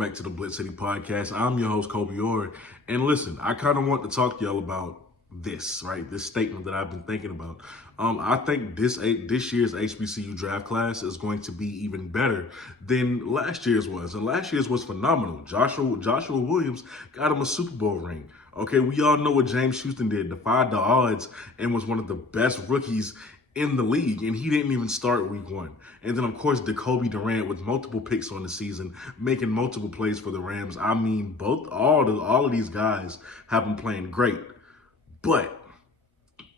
back to the BlitzCity Podcast. I'm your host, Decobie Durant. And listen, I kind of want to talk to y'all about this, right? This statement that I've been thinking about. I think this year's Hbcu draft class is going to be even better than last year's was. And last year's was phenomenal. Joshua Williams got him a Super Bowl ring. Okay, we all know what James Houston did, defied the odds and was one of the best rookies in the league, and he didn't even start week one. And then, of course, Decobie Durant with multiple picks on the season, making multiple plays for the Rams. I mean, all of these guys have been playing great. But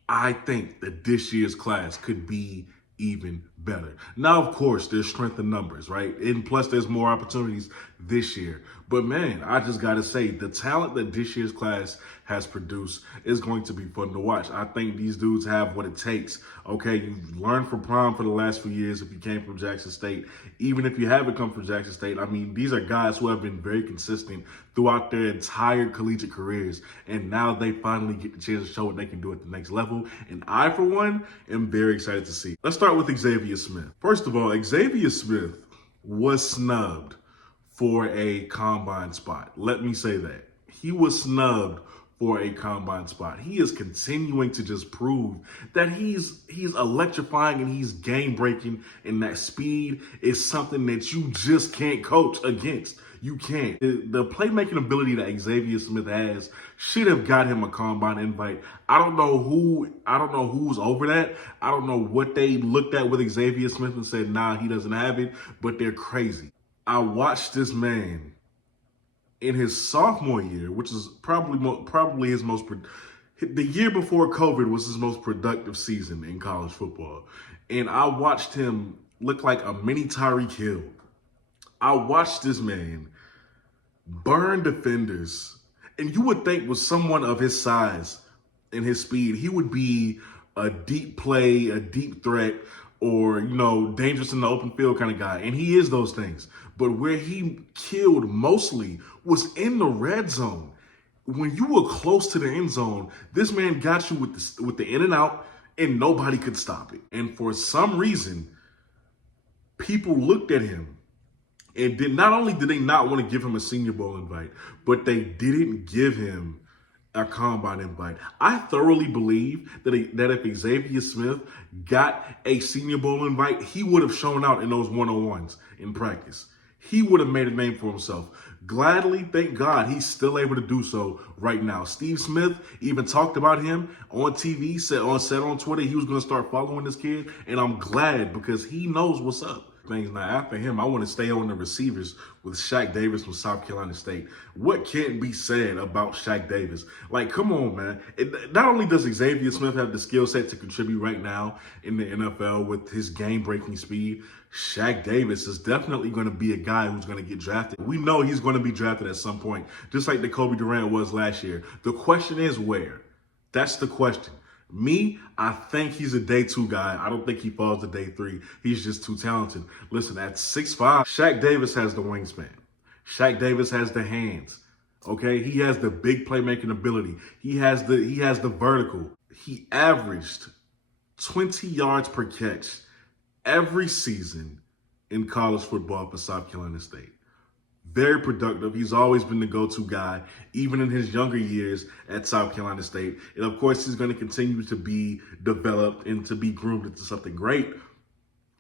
I think that this year's class could be even better. Now, of course, there's strength in numbers, right? And plus, there's more opportunities this year. But man, I just got to say, the talent that this year's class has produced is going to be fun to watch. I think these dudes have what it takes. Okay, you've learned from Prime for the last few years if you came from Jackson State. Even if you haven't come from Jackson State, I mean, these are guys who have been very consistent throughout their entire collegiate careers. And now they finally get the chance to show what they can do at the next level. And I, for one, am very excited to see. Let's start with Xavier Smith. First of all, Xavier Smith was snubbed for a combine spot. Let me say that. He was snubbed for a combine spot. He is continuing to just prove that he's electrifying and he's game breaking, and that speed is something that you just can't coach against. You can't. The playmaking ability that Xavier Smith has should have got him a combine invite. I don't know who's over that. I don't know what they looked at with Xavier Smith and said, nah, he doesn't have it, but they're crazy. I watched this man in his sophomore year, which is probably his most, the year before COVID was his most productive season in college football. And I watched him look like a mini Tyreek Hill. I watched this man burn defenders. And you would think with someone of his size and his speed, he would be a deep play, a deep threat, or, dangerous in the open field kind of guy. And he is those things. But where he killed mostly was in the red zone. When you were close to the end zone, this man got you with the in and out, and nobody could stop it. And for some reason, people looked at him and not only did they not want to give him a Senior Bowl invite, but they didn't give him a combine invite. I thoroughly believe that if Xavier Smith got a Senior Bowl invite, he would have shown out in those one-on-ones in practice. He would have made a name for himself. Gladly, thank God, he's still able to do so right now. Steve Smith even talked about him on TV, said on Twitter he was going to start following this kid, and I'm glad because he knows what's up. Things now after him, I want to stay on the receivers with Shaq Davis from South Carolina State. What can't be said about Shaq Davis? Like, come on, man. Not only does Xavier Smith have the skill set to contribute right now in the NFL with his game-breaking speed, Shaq Davis is definitely going to be a guy who's going to get drafted. We know he's going to be drafted at some point, just like Decobie Durant was last year. The question is where? That's the question. Me, I think he's a day 2 guy. I don't think he falls to day 3. He's just too talented. Listen, at 6'5", Shaq Davis has the wingspan. Shaq Davis has the hands. Okay, he has the big playmaking ability. He has the vertical. He averaged 20 yards per catch every season in college football for South Carolina State. Very productive. He's always been the go-to guy, even in his younger years at South Carolina State. And of course, he's going to continue to be developed and to be groomed into something great.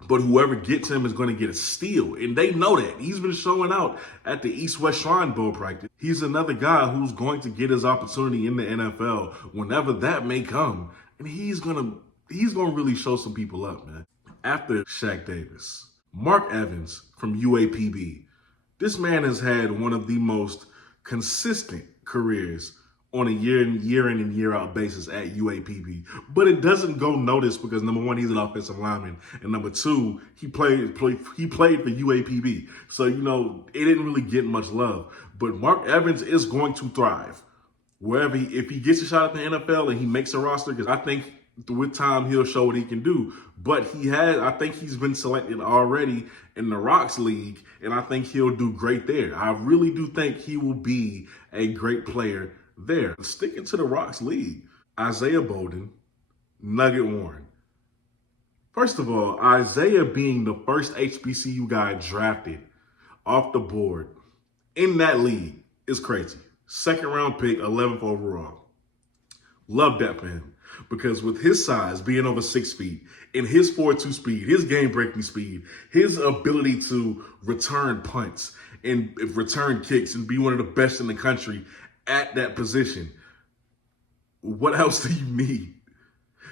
But whoever gets him is going to get a steal. And they know that. He's been showing out at the East-West Shrine Bowl practice. He's another guy who's going to get his opportunity in the NFL whenever that may come. And he's going to really show some people up, man. After Shaq Davis, Mark Evans from UAPB. This man has had one of the most consistent careers on a year in and year out basis at UAPB. But it doesn't go noticed because number one, he's an offensive lineman, and number two, he played for UAPB. So, it didn't really get much love. But Mark Evans is going to thrive wherever if he gets a shot at the NFL and he makes a roster, because I think with time he'll show what he can do. But I think he's been selected already in the Rocks League, and I think he'll do great there. I really do think he will be a great player there. Sticking to the Rocks League, Isaiah Bolden, Nugget Warren. First of all, Isaiah being the first HBCU guy drafted off the board in that league is crazy. Second round pick, 11th overall. Love that for him. Because with his size, being over 6 feet, and his 4.2 speed, his game-breaking speed, his ability to return punts and return kicks and be one of the best in the country at that position, what else do you need?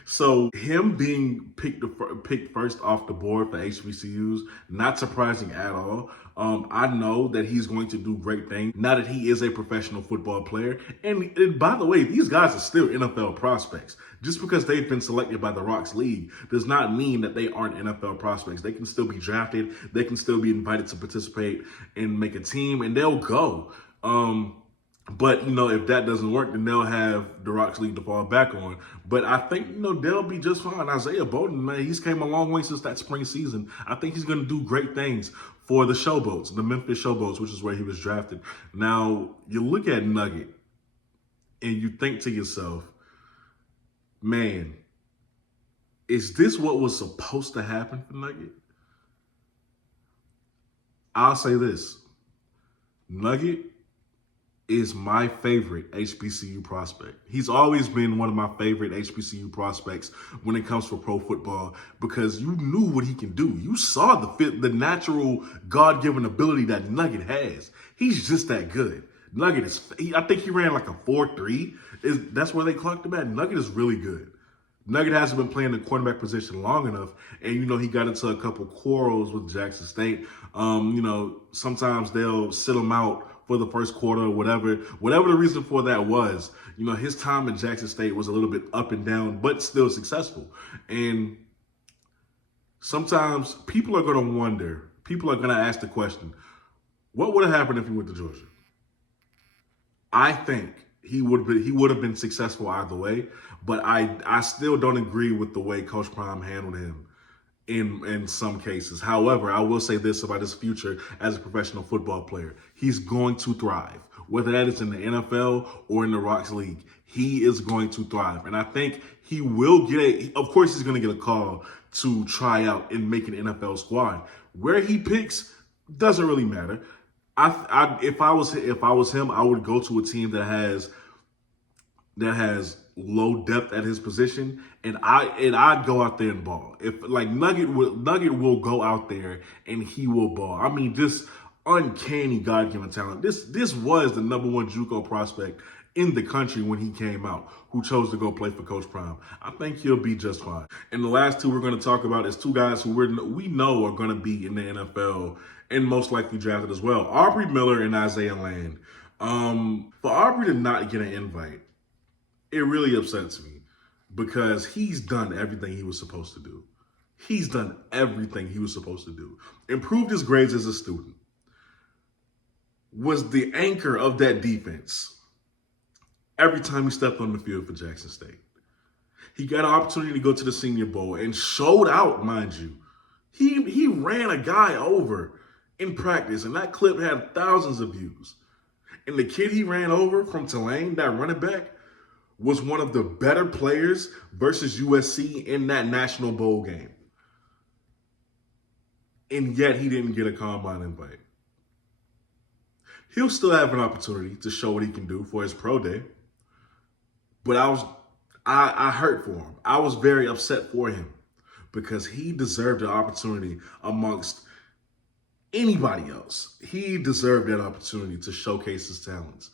So him being picked first off the board for HBCUs, not surprising at all. I know that he's going to do great things now that he is a professional football player. And by the way, these guys are still NFL prospects. Just because they've been selected by the Rocks League does not mean that they aren't NFL prospects. They can still be drafted. They can still be invited to participate and make a team, and they'll go. But, if that doesn't work, then they'll have the Rocks League to fall back on. But I think, they'll be just fine. Isaiah Bowden, man, he's came a long way since that spring season. I think he's going to do great things for the Showboats, the Memphis Showboats, which is where he was drafted. Now, you look at Nugget, and you think to yourself, man, is this what was supposed to happen for Nugget? I'll say this. Nugget is my favorite HBCU prospect. He's always been one of my favorite HBCU prospects when it comes for pro football because you knew what he can do. You saw the natural God-given ability that Nugget has. He's just that good. Nugget I think he ran like a 4.3. That's where they clocked him at. Nugget is really good. Nugget hasn't been playing the quarterback position long enough, and he got into a couple quarrels with Jackson State. Sometimes they'll sit him out for the first quarter or whatever the reason for that was. His time at Jackson State was a little bit up and down, but still successful. And sometimes people are going to ask the question, what would have happened if he went to Georgia? I think he would have been successful either way, but I still don't agree with the way Coach Prime handled him in some cases. However, I will say this about his future as a professional football player. He's going to thrive, whether that is in the NFL or in the Rocks League. He is going to thrive. And I think he will of course he's going to get a call to try out and make an NFL squad. Where he picks doesn't really matter. If I was him, I would go to a team that has low depth at his position, and I'd go out there and ball. If Nugget will go out there and he will ball. I mean, just uncanny God-given talent. This was the number one JUCO prospect in the country when he came out, who chose to go play for Coach Prime. I think he'll be just fine. And the last two we're going to talk about is two guys who we know are going to be in the NFL and most likely drafted as well. Aubrey Miller and Isaiah Land. For Aubrey to not get an invite, it really upsets me because he's done everything he was supposed to do. He's done everything he was supposed to do. Improved his grades as a student. Was the anchor of that defense every time he stepped on the field for Jackson State. He got an opportunity to go to the Senior Bowl and showed out, mind you. He ran a guy over in practice, and that clip had thousands of views. And the kid he ran over from Tulane, that running back, was one of the better players versus USC in that National Bowl game. And yet he didn't get a combine invite. He'll still have an opportunity to show what he can do for his pro day. But I hurt for him. I was very upset for him because he deserved an opportunity amongst anybody else. He deserved that opportunity to showcase his talents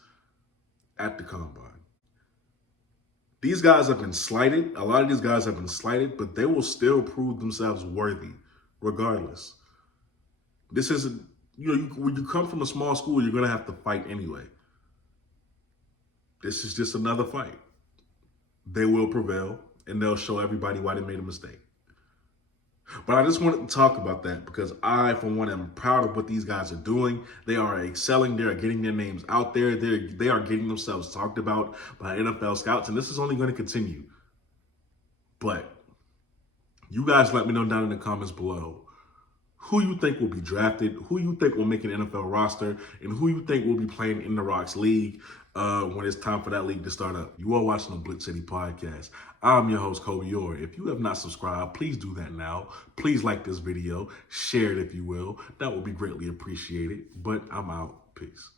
at the combine. These guys have been slighted. A lot of these guys have been slighted, but they will still prove themselves worthy regardless. This isn't, when you come from a small school, you're going to have to fight anyway. This is just another fight. They will prevail, and they'll show everybody why they made a mistake. But I just wanted to talk about that because I, for one, am proud of what these guys are doing. They are excelling. They are getting their names out there. They are getting themselves talked about by NFL scouts, and this is only going to continue. But you guys let me know down in the comments below who you think will be drafted, who you think will make an NFL roster, and who you think will be playing in the Rocks League when it's time for that league to start up. You are watching the BlitzCity Podcast. I'm your host, Kobe Orr. If you have not subscribed, please do that now. Please like this video. Share it if you will. That would be greatly appreciated. But I'm out. Peace.